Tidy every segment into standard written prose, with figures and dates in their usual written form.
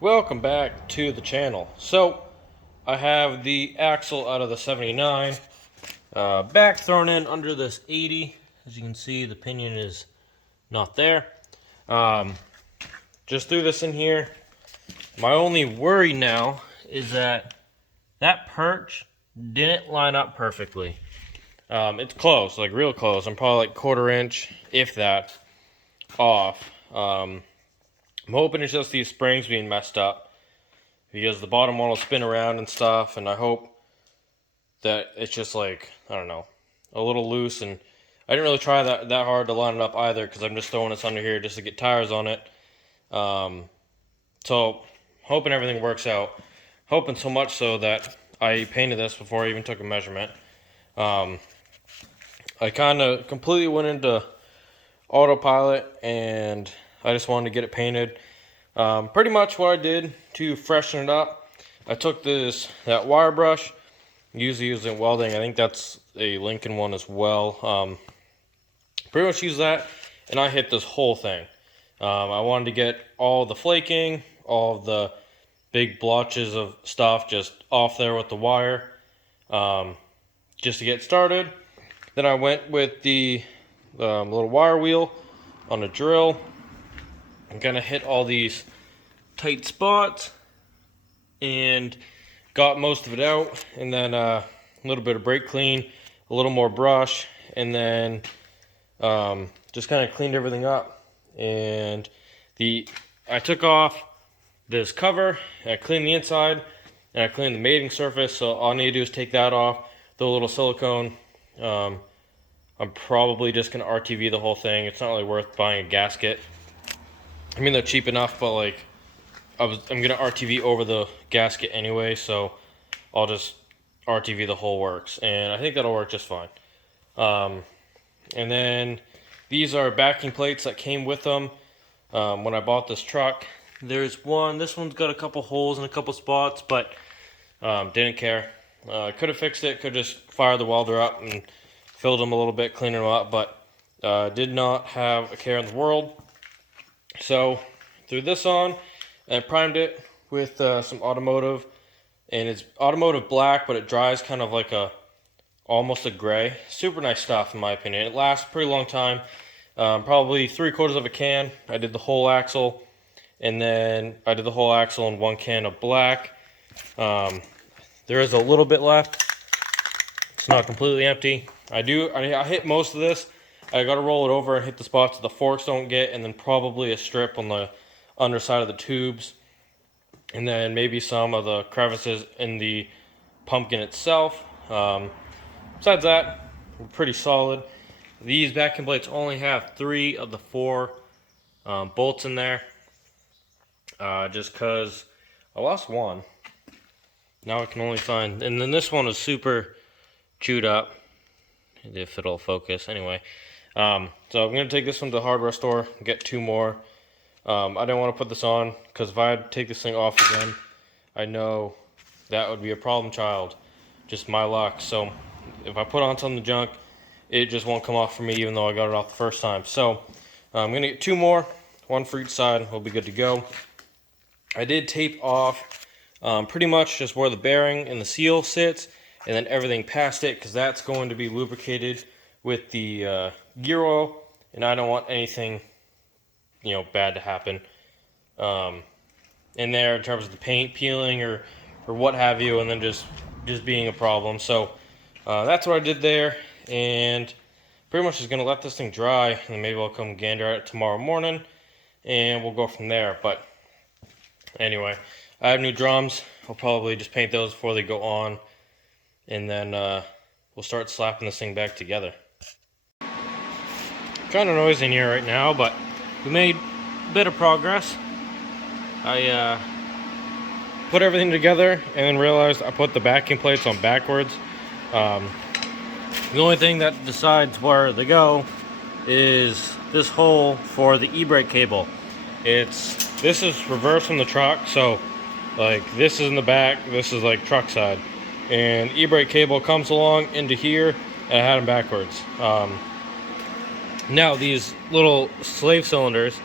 Welcome back to the channel. So, I have the axle out of the 79 back thrown in under this 80. As you can see, the pinion is not there. Just threw this in here. My only worry now is that perch didn't line up perfectly. It's close, like real close. I'm probably like 1/4 inch, if that, off. I'm hoping it's just these springs being messed up, because the bottom one will spin around and stuff, and I hope that it's just like, I don't know, a little loose. And I didn't really try that hard to line it up either, because I'm just throwing this under here just to get tires on it. So hoping everything works out. Hoping so much so that I painted this before I even took a measurement. I kind of completely went into autopilot and I just wanted to get it painted. Pretty much what I did to freshen it up, I took that wire brush, usually used in welding. I think that's a Lincoln one as well. Pretty much use that, and I hit this whole thing. I wanted to get all the flaking, all of the big blotches of stuff just off there with the wire, just to get started. Then I went with the little wire wheel on a drill. I'm gonna hit all these tight spots and got most of it out, and then a little bit of brake clean, a little more brush, and then just kind of cleaned everything up. And I took off this cover, and I cleaned the inside, and I cleaned the mating surface. So all I need to do is take that off, throw a little silicone. I'm probably just gonna RTV the whole thing. It's not really worth buying a gasket. I mean, they're cheap enough, but like I'm gonna RTV over the gasket anyway, so I'll just RTV the whole works, and I think that'll work just fine. And then these are backing plates that came with them when I bought this truck. There's one. This one's got a couple holes and a couple spots, but didn't care. Could have fixed it. Could just fired the welder up and filled them a little bit, cleaned them up, but did not have a care in the world. So threw this on and primed it with some automotive, and it's automotive black, but it dries kind of like almost a gray. Super nice stuff in my opinion. It lasts a pretty long time. Probably 3/4 of a can. I did the whole axle, and then I did the whole axle in 1 can of black. There is a little bit left. It's not completely empty. I hit most of this. I got to roll it over and hit the spots that the forks don't get, and then probably a strip on the underside of the tubes, and then maybe some of the crevices in the pumpkin itself. Besides that, we're pretty solid. These backing plates only have 3 of the 4 bolts in there, just because I lost one. Now I can only find, and then this one is super chewed up, if it'll focus anyway. So I'm going to take this one to the hardware store and get 2 more. I didn't want to put this on, because if I had to take this thing off again, I know that would be a problem child. Just my luck. So if I put on some of the junk, it just won't come off for me, even though I got it off the first time. So I'm going to get 2 more, 1 for each side. We'll be good to go. I did tape off pretty much just where the bearing and the seal sits, and then everything past it, because that's going to be lubricated with the gear oil, and I don't want anything, bad to happen in there in terms of the paint peeling or what have you, and then just being a problem. So that's what I did there, and pretty much just gonna let this thing dry, and then maybe I'll come gander at it tomorrow morning, and we'll go from there. But anyway, I have new drums. I'll probably just paint those before they go on, and then we'll start slapping this thing back together. Kind of noisy in here right now, but we made a bit of progress. I put everything together and then realized I put the backing plates on backwards. The only thing that decides where they go is this hole for the e-brake cable. This is reversed from the truck, so like this is in the back, this is like truck side, and e-brake cable comes along into here, and I had them backwards. Now these little slave cylinders,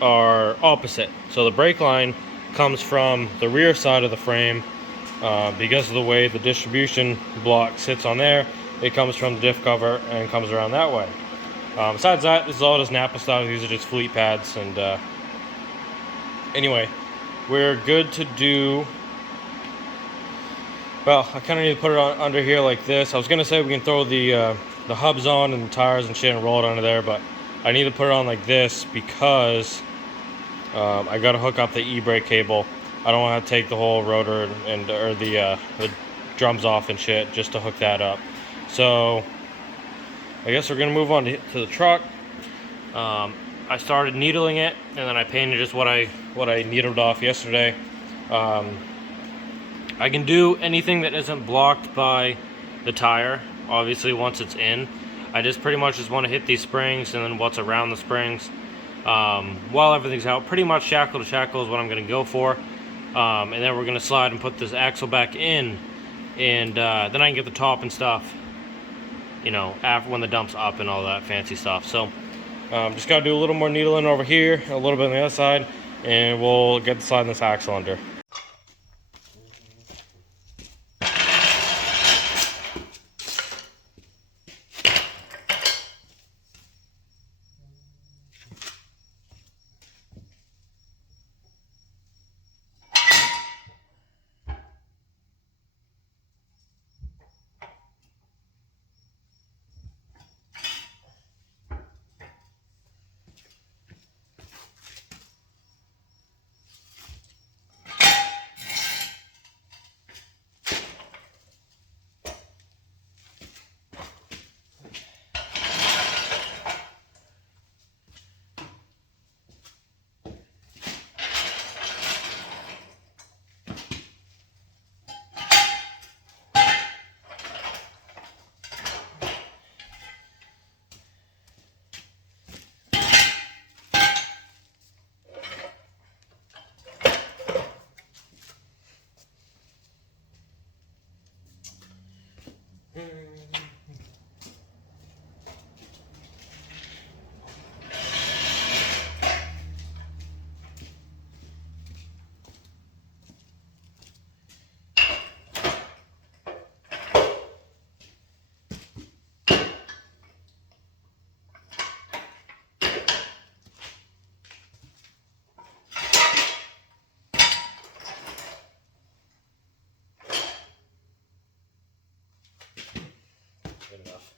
are opposite. So the brake line comes from the rear side of the frame. Because of the way the distribution block sits on there, it comes from the diff cover and comes around that way. Besides that, this is all just Napa style. These are just fleet pads. And anyway, we're good to do. Well, I kind of need to put it on under here like this. I was gonna say we can throw the hubs on and the tires and shit and roll it under there, but I need to put it on like this because I gotta hook up the e-brake cable. I don't want to take the whole rotor and or the drums off and shit just to hook that up. So I guess we're gonna move on to the truck. I started needling it, and then I painted just what I needled off yesterday. I can do anything that isn't blocked by the tire, obviously, once it's in. I just pretty much just want to hit these springs and then what's around the springs. While everything's out, pretty much shackle to shackle is what I'm going to go for. And then we're going to slide and put this axle back in, and then I can get the top and stuff, you know, after when the dump's up and all that fancy stuff. So just got to do a little more needling over here, a little bit on the other side, and we'll get the slide this axle under. Good enough.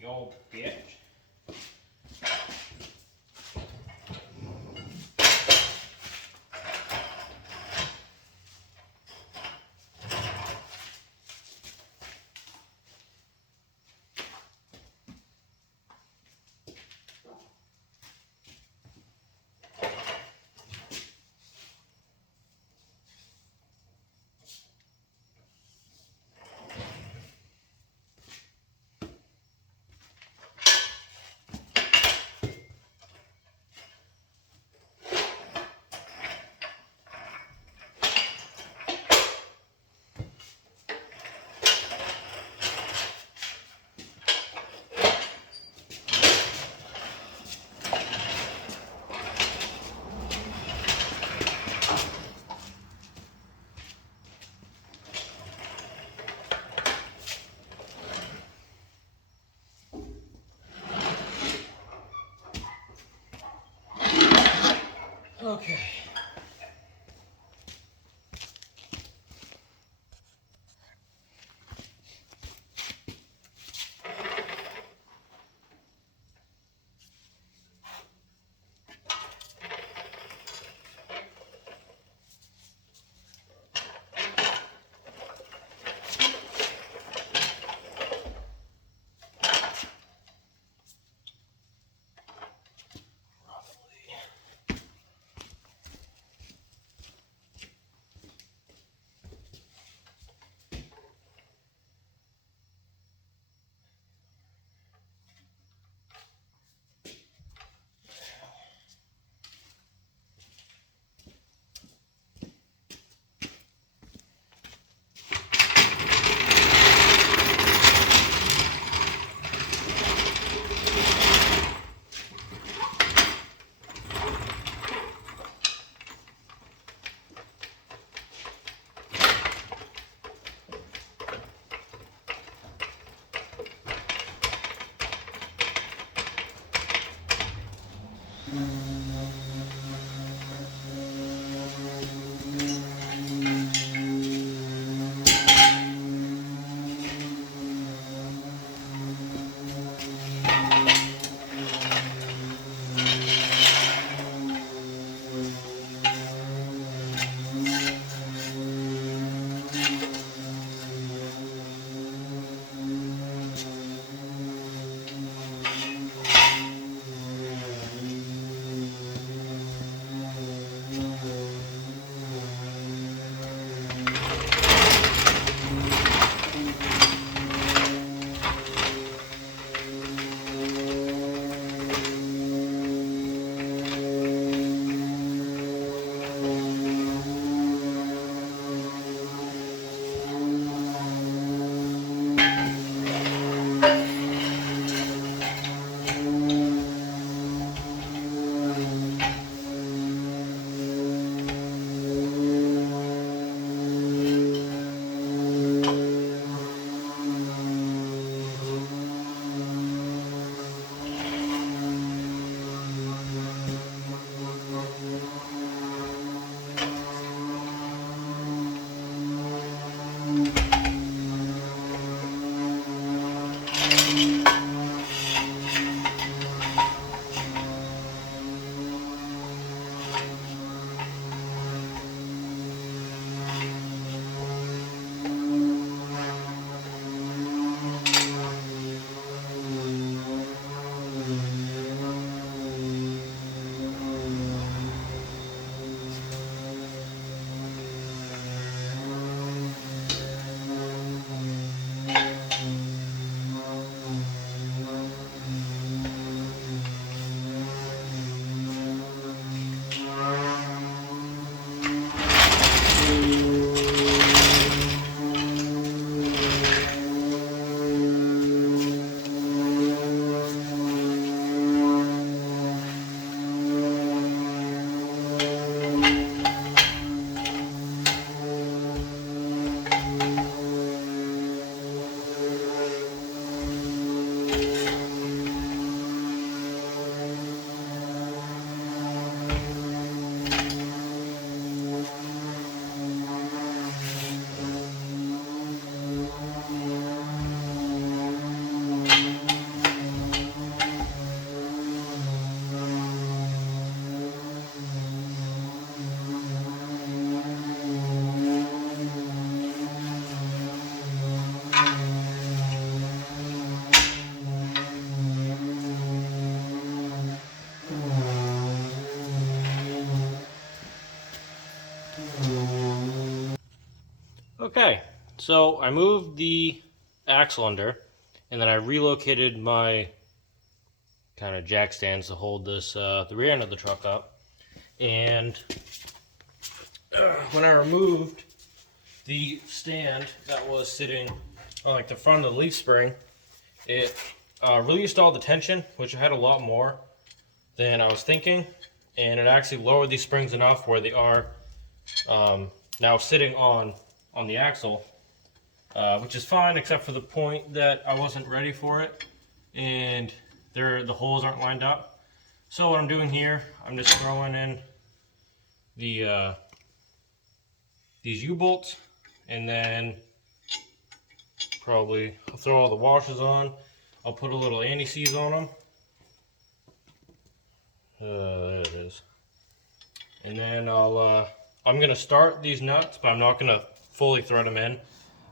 Yo, bitch. Okay. Okay, so I moved the axle under, and then I relocated my kind of jack stands to hold this the rear end of the truck up. And when I removed the stand that was sitting on like the front of the leaf spring, it released all the tension, which I had a lot more than I was thinking, and it actually lowered these springs enough where they are now sitting on the axle, which is fine except for the point that I wasn't ready for it, and the holes aren't lined up. So what I'm doing here, I'm just throwing in the these U-bolts, and then probably I'll throw all the washers on. I'll put a little anti-seize on them. There it is. And then I'm gonna start these nuts, but I'm not gonna fully thread them in.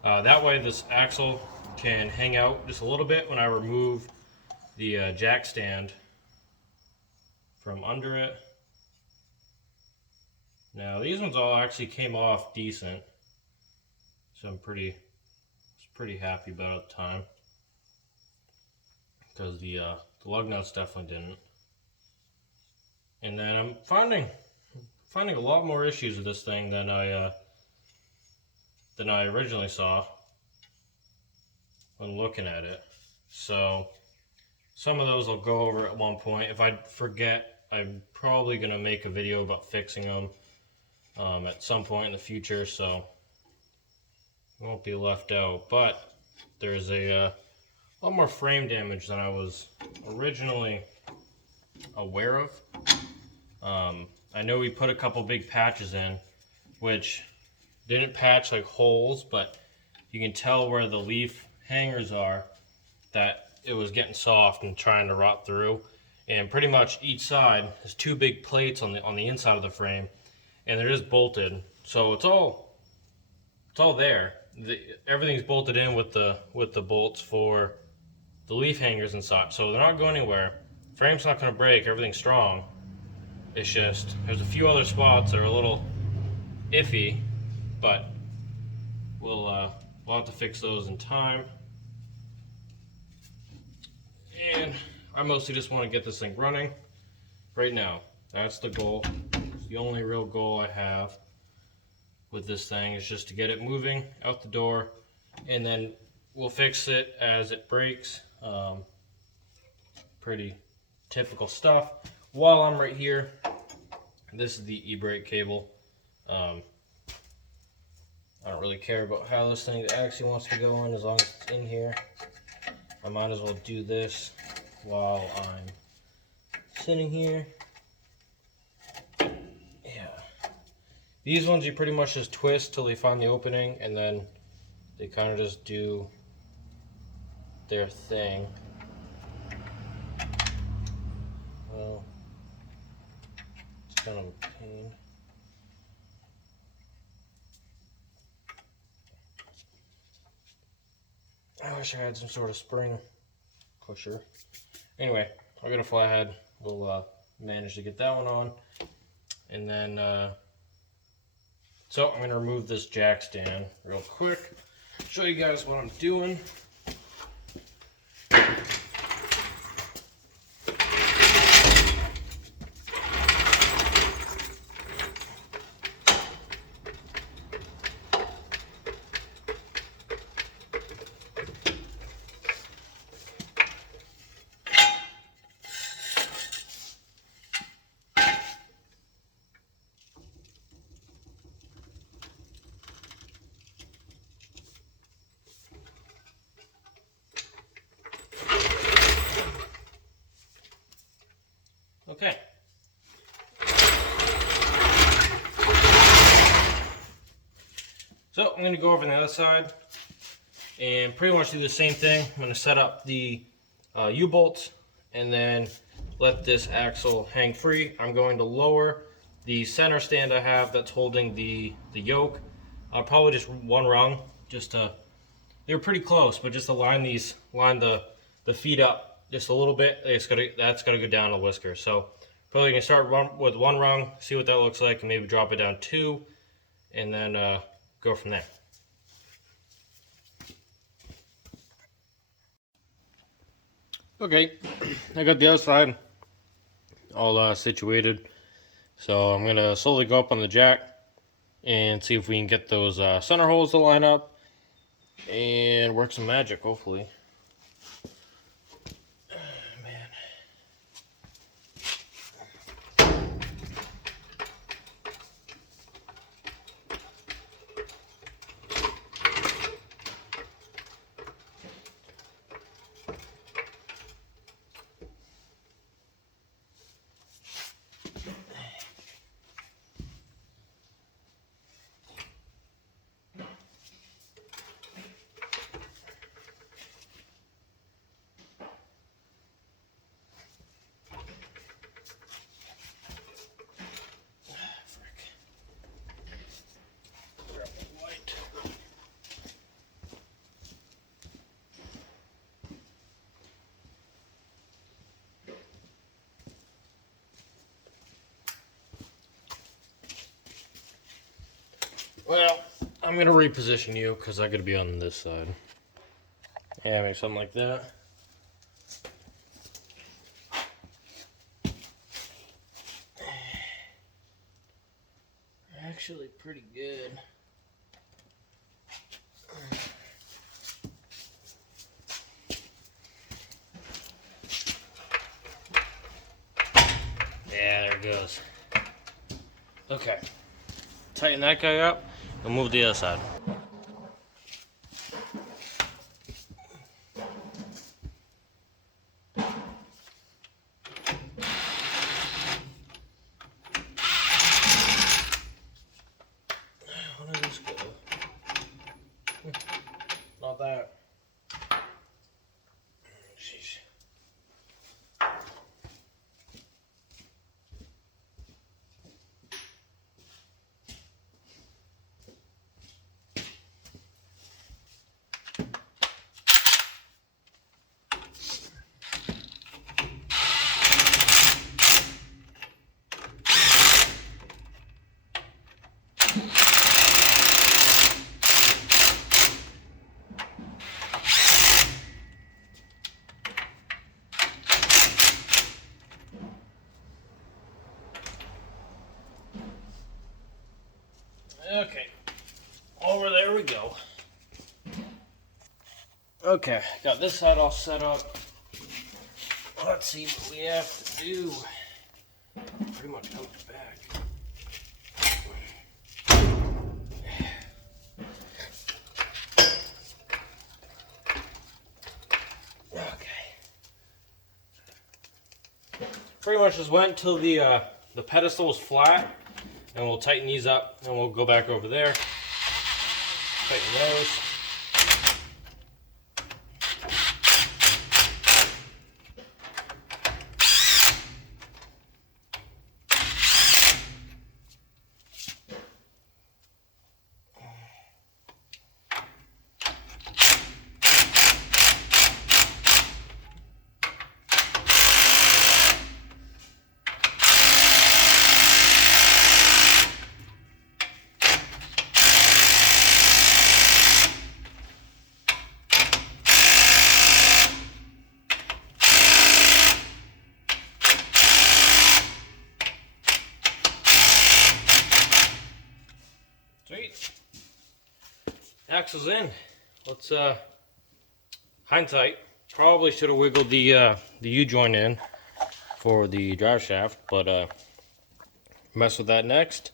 That way this axle can hang out just a little bit when I remove the jack stand from under it. Now these ones all actually came off decent, so I was pretty happy about it at the time, because the lug nuts definitely didn't. And then I'm finding a lot more issues with this thing than I originally saw when looking at it. So some of those I'll go over at one point. If I forget, I'm probably gonna make a video about fixing them at some point in the future, so it won't be left out. But there's a lot more frame damage than I was originally aware of. I know we put a couple big patches in, which didn't patch like holes, but you can tell where the leaf hangers are that it was getting soft and trying to rot through. And pretty much each side has two big plates on the inside of the frame, and they're just bolted, so it's all there. Everything's bolted in with the bolts for the leaf hangers and such, so they're not going anywhere. Frame's not going to break. Everything's strong. It's just there's a few other spots that are a little iffy, but we'll have to fix those in time. And I mostly just want to get this thing running right now. That's the goal. It's the only real goal I have with this thing, is just to get it moving out the door, and then we'll fix it as it breaks. Pretty typical stuff. While I'm right here, this is the e-brake cable. I don't really care about how this thing actually wants to go in, as long as it's in here. I might as well do this while I'm sitting here. Yeah. These ones you pretty much just twist till they find the opening, and then they kind of just do their thing. Well, it's kind of a pain. I wish I had some sort of spring pusher. Anyway, I got a flathead. We'll manage to get that one on. And then, so I'm going to remove this jack stand real quick. Show you guys what I'm doing. Okay. So I'm going to go over on the other side and pretty much do the same thing. I'm going to set up the U-bolts and then let this axle hang free. I'm going to lower the center stand I have that's holding the yoke. I'll probably just one rung, just to, they're pretty close, but just to line the feet up just a little bit. That's got to go down a whisker. So probably gonna start with one rung, see what that looks like, and maybe drop it down two, and then go from there. Okay, I got the outside all situated, so I'm gonna slowly go up on the jack and see if we can get those center holes to line up and work some magic, hopefully. Man. Well, I'm gonna reposition you because I gotta be on this side. Yeah, maybe something like that. Actually, pretty good. Yeah, there it goes. Okay. Tighten that guy up and move the other side. How did this go? Not that. Jeez. Okay, over there we go. Okay, got this side all set up. Let's see what we have to do. Pretty much coming back. Okay. Pretty much just went till the pedestal is flat. And we'll tighten these up, and we'll go back over there. Tighten those. Sweet. Axle's in. Let's hindsight. Probably should have wiggled the U-joint in for the drive shaft, but mess with that next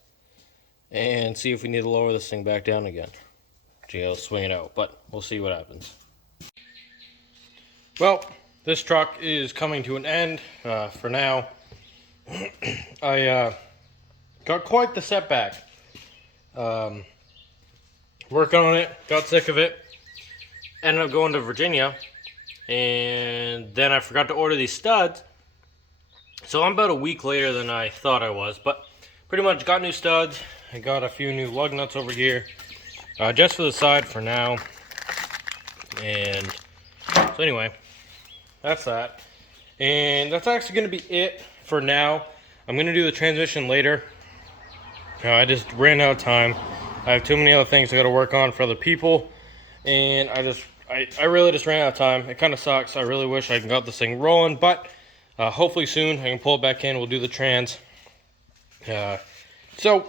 and see if we need to lower this thing back down again. Gee, I'll swing it out, but we'll see what happens. Well, this truck is coming to an end for now. I got quite the setback. Working on it, got sick of it, ended up going to Virginia, and then I forgot to order these studs. So I'm about a week later than I thought I was, but pretty much got new studs. I got a few new lug nuts over here, just for the side for now. And so anyway, that's that. And that's actually going to be it for now. I'm going to do the transmission later. I just ran out of time. I have too many other things I got to work on for other people, and I just I really just ran out of time. It kind of sucks. I really wish I got this thing rolling, but hopefully soon I can pull it back in. We'll do the trans. So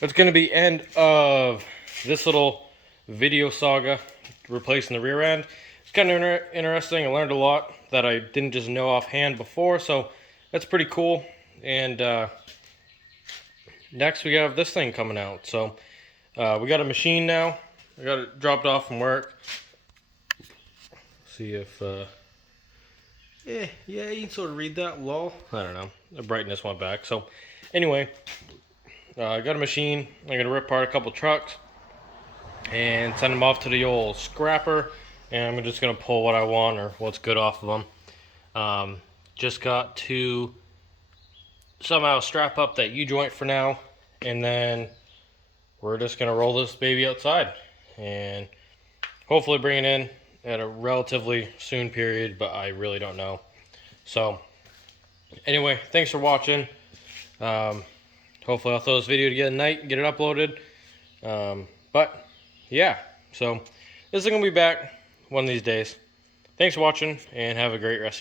that's going to be end of this little video saga, replacing the rear end. It's kind of interesting. I learned a lot that I didn't just know offhand before, so that's pretty cool. And next we have this thing coming out. So we got a machine now. I got it dropped off from work. See if yeah, you can sort of read that. Lol. I don't know. The brightness went back. So anyway, I got a machine. I'm gonna rip apart a couple trucks and send them off to the old scrapper, and I'm just gonna pull what I want or what's good off of them. Just got to somehow strap up that U-joint for now, and then we're just gonna roll this baby outside and hopefully bring it in at a relatively soon period, but I really don't know. So anyway, thanks for watching. Hopefully I'll throw this video together tonight and get it uploaded. But yeah, so this is gonna be back one of these days. Thanks for watching and have a great rest of your day.